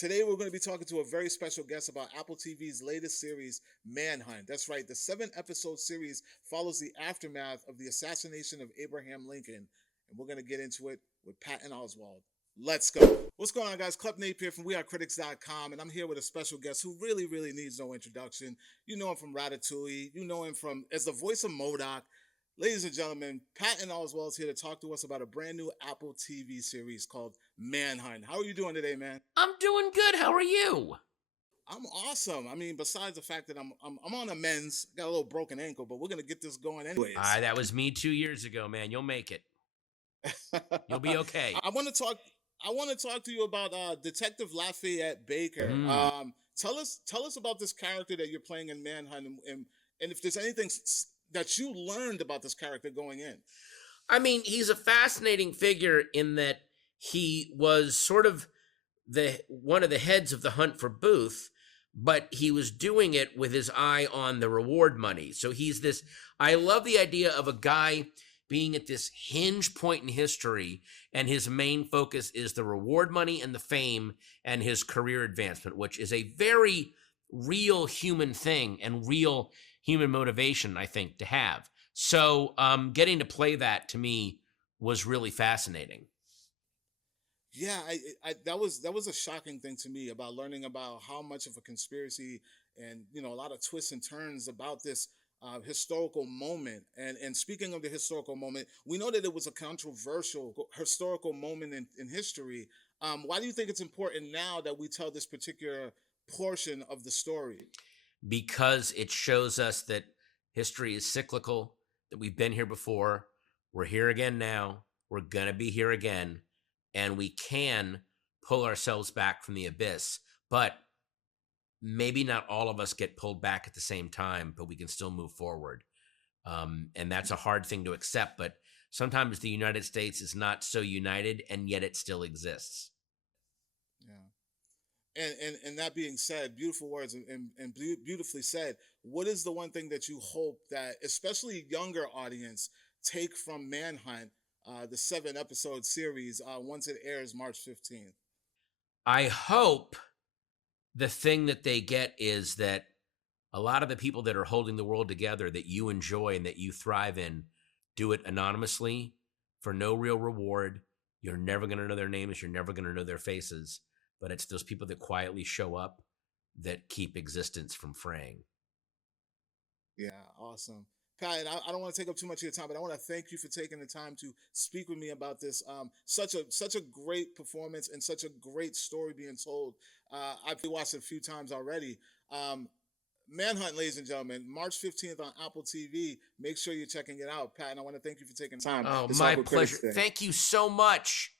Today, we're going to be talking to a very special guest about Apple TV's latest series, Manhunt. That's right, the 7-episode series follows the aftermath of the assassination of Abraham Lincoln, and we're going to get into it with Patton Oswalt. Let's go. What's going on, guys? Klepcx here from WeAreCritics.com, and I'm here with a special guest who really needs no introduction. You know him from Ratatouille. You know him from as the voice of MODOK. Ladies and gentlemen, Patton Oswalt is here to talk to us about a brand new Apple TV series called Manhunt. How are you doing today, man? I'm doing good. How are you? I'm awesome. I mean, besides the fact that I'm on a men's, got a little broken ankle, but we're gonna get this going anyways. That was me 2 years ago, man. You'll make it. You'll be okay. I want to talk to you about Detective Lafayette Baker. Tell us about this character that you're playing in Manhunt, and if there's anything that you learned about this character going in. I mean, he's a fascinating figure in that he was sort of one of the heads of the hunt for Booth, but he was doing it with his eye on the reward money. So he's this, I love the idea of a guy being at this hinge point in history, and his main focus is the reward money and the fame and his career advancement, which is a very real human thing and real human motivation, I think, to have. So getting to play that, to me, was really fascinating. Yeah, that was a shocking thing to me about learning about how much of a conspiracy and, a lot of twists and turns about this historical moment. And speaking of the historical moment, we know that it was a controversial historical moment in history. Why do you think it's important now that we tell this particular portion of the story? Because it shows us that history is cyclical, that we've been here before, we're here again now, we're going to be here again, and we can pull ourselves back from the abyss. But maybe not all of us get pulled back at the same time, but we can still move forward. And that's a hard thing to accept, but sometimes the United States is not so united, and yet it still exists. Yeah. And that being said, beautiful words and beautifully said. What is the one thing that you hope that especially younger audience take from Manhunt, the 7-episode series, once it airs March 15th? I hope the thing that they get is that a lot of the people that are holding the world together that you enjoy and that you thrive in do it anonymously for no real reward. You're never going to know their names. You're never going to know their faces. But it's those people that quietly show up that keep existence from fraying. Yeah, awesome. Pat, I don't want to take up too much of your time, but I want to thank you for taking the time to speak with me about this. Such a great performance and such a great story being told. I've watched it a few times already. Manhunt, ladies and gentlemen, March 15th on Apple TV. Make sure you're checking it out. Pat, and I want to thank you for taking the time. Oh, my pleasure. Thank you so much.